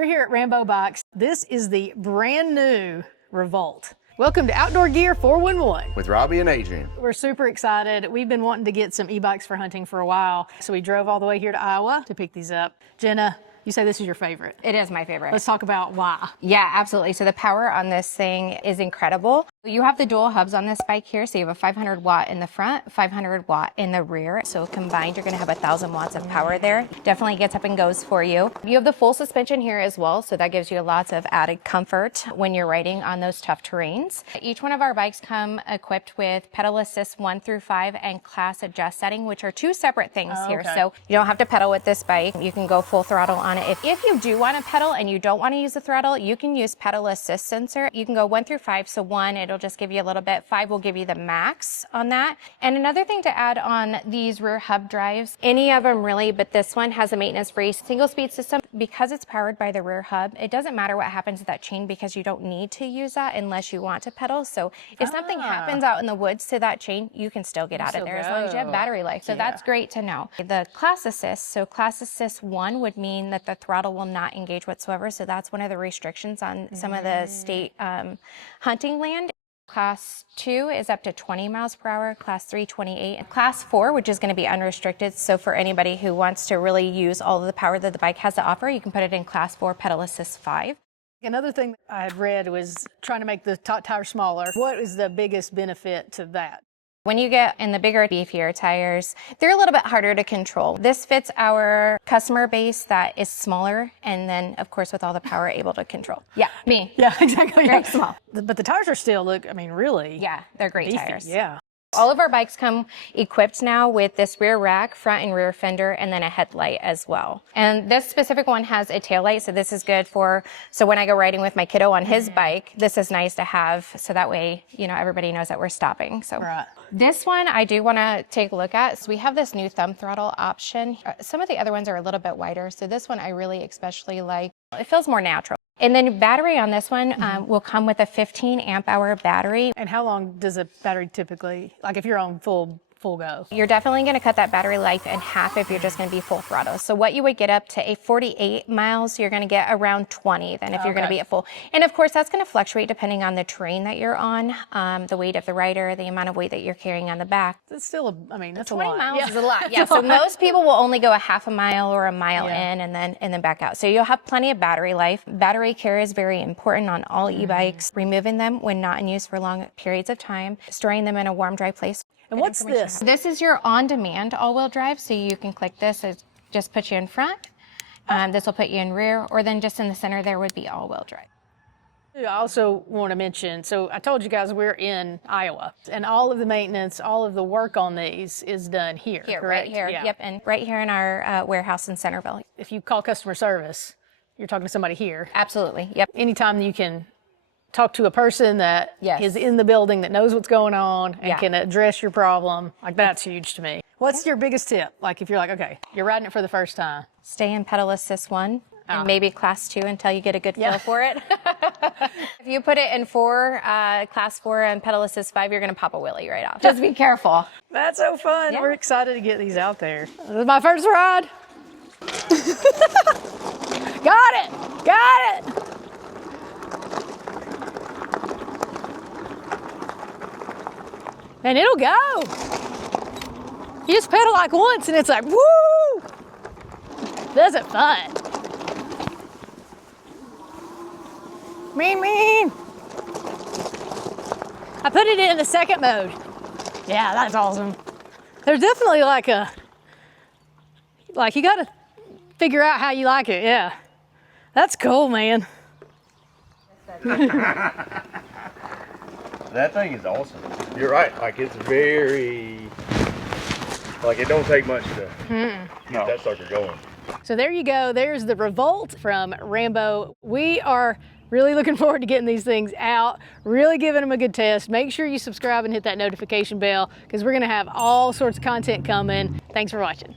We're here at Rambo Bikes. This is the brand new Revolt. Welcome to Outdoor Gear 411. With Robbie and Adrian. We're super excited. We've been wanting to get some e-bikes for hunting for a while, so we drove all the way here to Iowa to pick these up. Jenna, you say this is your favorite. It is my favorite. Let's talk about why. Yeah, absolutely. So the power on this thing is incredible. You have the dual hubs on this bike here. So you have a 500 watt in the front, 500 watt in the rear. So combined, you're going to have 1,000 watts of power there. Definitely gets up and goes for you. You have the full suspension here as well. So that gives you lots of added comfort when you're riding on those tough terrains. Each one of our bikes come equipped with pedal assist 1 through 5 and class adjust setting, which are two separate things here. So you don't have to pedal with this bike. You can go full throttle on it. If you do want to pedal and you don't want to use the throttle, you can use pedal assist sensor. You can go 1 through 5. So 1, it'll just give you a little bit. 5 will give you the max on that. And another thing to add on these rear hub drives, any of them really, but this one has a maintenance-free single speed system. Because it's powered by the rear hub, it doesn't matter what happens to that chain because you don't need to use that unless you want to pedal. So if something happens out in the woods to that chain, you can still get out of there as long as you have battery life. So that's great to know. The class assist, so class assist 1 would mean that the throttle will not engage whatsoever. So that's one of the restrictions on some of the state hunting land. Class 2 is up to 20 miles per hour, class 3, 28. And class 4, which is going to be unrestricted. So for anybody who wants to really use all of the power that the bike has to offer, you can put it in class 4, pedal assist 5. Another thing I had read was trying to make the top tire smaller. What is the biggest benefit to that? When you get in the bigger, beefier tires, they're a little bit harder to control. This fits our customer base that is smaller, and then, of course, with all the power, able to control. Yeah, me. Yeah, exactly. Very small. But the tires are still, really Yeah, they're great beefy. tires. Yeah. All of our bikes come equipped now with this rear rack, front and rear fender, and then a headlight as well. And this specific one has a tail light, so this is good so when I go riding with my kiddo on his bike, this is nice to have, so that way, everybody knows that we're stopping. So this one I do want to take a look at. So we have this new thumb throttle option. Some of the other ones are a little bit wider, so this one I really especially like. It feels more natural. And then battery on this one will come with a 15 amp hour battery. And how long does a battery typically, like if you're on full go? You're definitely going to cut that battery life in half if you're just going to be full throttle. So what you would get up to a 48 miles, you're going to get around 20 then if you're going to be at full. And of course, that's going to fluctuate depending on the terrain that you're on, the weight of the rider, the amount of weight that you're carrying on the back. It's still, that's a 20 lot. miles is a lot. Yeah, so most people will only go a half a mile or a mile in and then back out. So you'll have plenty of battery life. Battery care is very important on all e-bikes. Removing them when not in use for long periods of time, storing them in a warm, dry place. And what's this? This is your on-demand all-wheel drive, so you can click this. It just puts you in front. This will put you in rear, or then just in the center there would be all-wheel drive. I also want to mention, so I told you guys we're in Iowa, and all of the maintenance, all of the work on these is done here, correct? Right here, yep, and right here in our warehouse in Centerville. If you call customer service, you're talking to somebody here. Absolutely, yep. Anytime you can talk to a person that is in the building, that knows what's going on and can address your problem, that's huge to me. What's your biggest tip? Like if you're like, okay, you're riding it for the first time. Stay in pedal assist 1 and maybe class 2 until you get a good feel for it. If you put it in 4, class 4 and pedal assist 5, you're going to pop a wheelie right off. Just be careful. That's so fun. We're excited to get these out there. This is my first ride. Got it. Got it. And it'll go. You just pedal like once and it's like, woo! Does it fun. Mean. I put it in the second mode. Yeah, that's awesome. There's definitely you gotta figure out how you like it, yeah. That's cool, man. That thing is awesome. You're right. It's very, it don't take much to get that sucker going. So there you go. There's the Revolt from Rambo. We are really looking forward to getting these things out, really giving them a good test. Make sure you subscribe and hit that notification bell because we're going to have all sorts of content coming. Thanks for watching.